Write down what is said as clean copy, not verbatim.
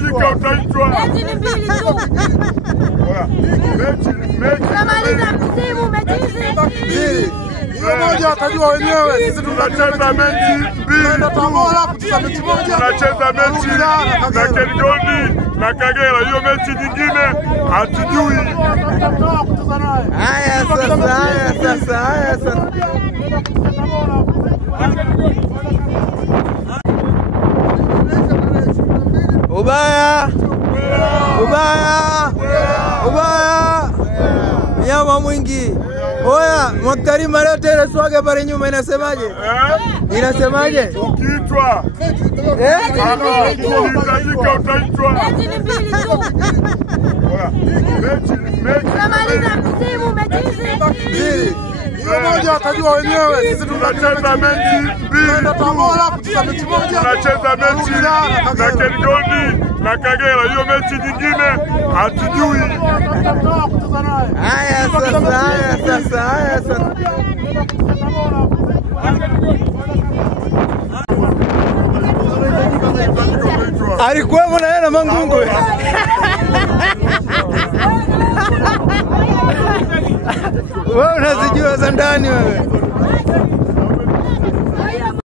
Ukihitajika utaitwa. Mechi ni mbili tu. Mechi. Tunamaliza msimu mechi hizi. Mmoja atajua wenyewe. Sisi tunacheza mechi mbili. Tunacheza mechi moja. Tunacheza mechi na Keligoni na Kagera. Hiyo mechi nyingine hatujui. Haya sasa. Ubaya. Nyama mwingi. Oya, Mwakarima leo tena swage pale nyuma inasemaje? Inasemaje? Ukiitwa. Ukihitajika utaitwa. Mechi ni mbili tu. Mechi. Tunamaliza msimu mechi hizi. Mmoja atajua wenyewe. Sisi tunacheza mechi mbili. Tunacheza mechi moja. Tunacheza mechi na Keligoni na Kagera. Hiyo mechi nyingine hatujui. Haya sasa. Alikuwa na yeye na Mangungu. Wewe unazijua za ndani wewe.